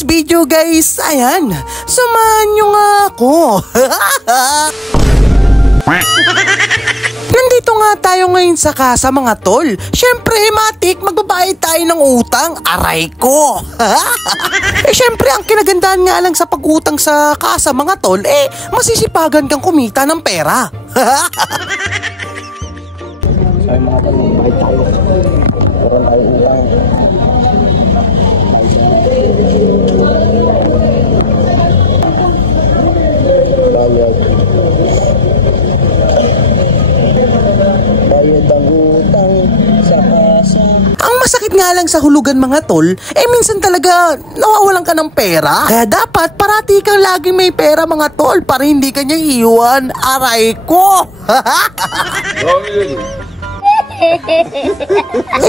today's video guys, ayan, samahan nyo nga ako. Nandito nga tayo ngayon sa kasa mga tol. Syempre matik, magbabayad tayo ng utang. Aray ko. Syempre ang kinagandahan nga lang sa pag-utang sa kasa mga tol, masisipagan kang kumita ng pera. Ay mga tol, bakit tayo? Meron tayo utang. Bayad ang utang sa kasa. Ang masakit nga lang sa hulugan mga tol, minsan talaga nawawalan ka ng pera. Kaya dapat parati kang laging may pera mga tol para hindi ka niya iiwan. Aray ko.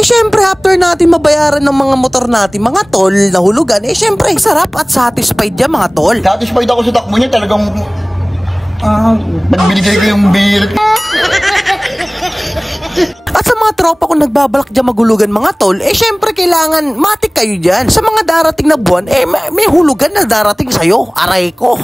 Syempre after natin mabayaran ng mga motor natin mga tol na hulugan, syempre sarap at satisfied yan mga tol. Satisfied ako sa takbo niya, talagang nagbinigay ko yung bill. At sa mga tropa kung nagbabalak dyan maghulugan mga tol, syempre kailangan matik kayo dyan. Sa mga darating na buwan, may hulugan na darating sa'yo. Aray ko.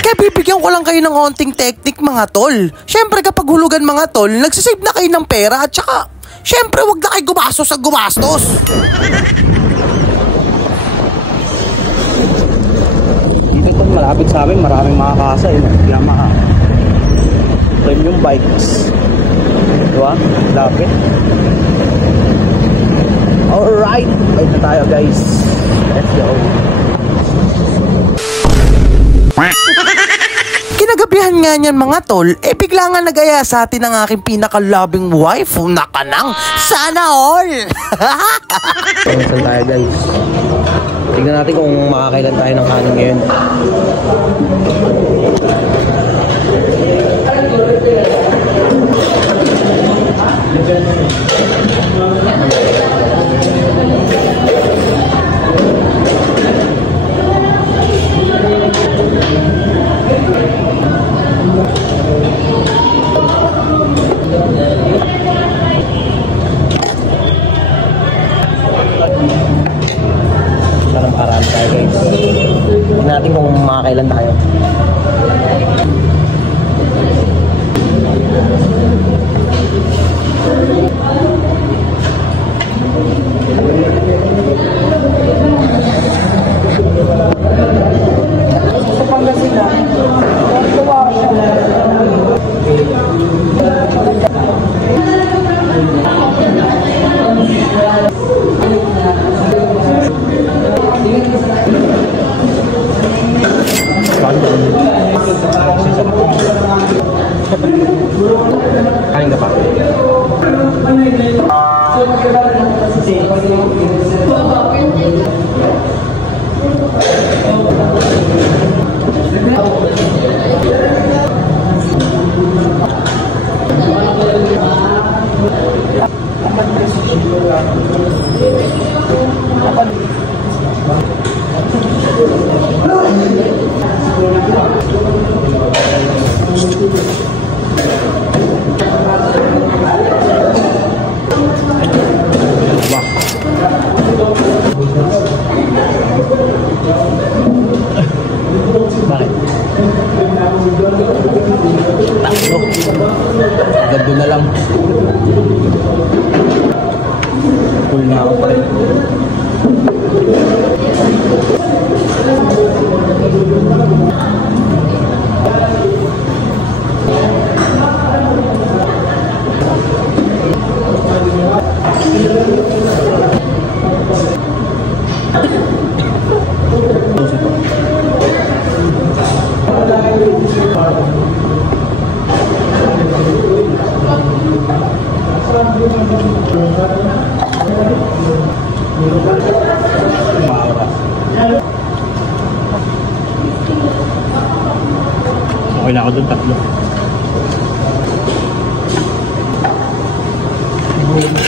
Kaya bibigyan ko lang kayo ng onting technique mga tol. Syempre kapag hulugan mga tol, nagsisave na kayo ng pera at saka, syempre wag na kayo gumastos sa gumastos. Dito po malapit sa amin, maraming mga kasa, Yamaha premium bikes. Diba? Lapit. Alright, bike na tayo guys. Let's go. Kinagabihan nga niyan mga tol, bigla nga nagaya sa atin ang aking pinaka-loving wife na kanang sana all. Saan tayo guys? Tignan natin kung makakailan tayo ng kanin ngayon. Parang tayo guys. Tignan natin kung makakailan tayo. Kain ka pa? Bakit? Taklo. Gando na lang. Full na ako pa rin. Okay na ako dun, tatlo.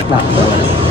Nakakawala.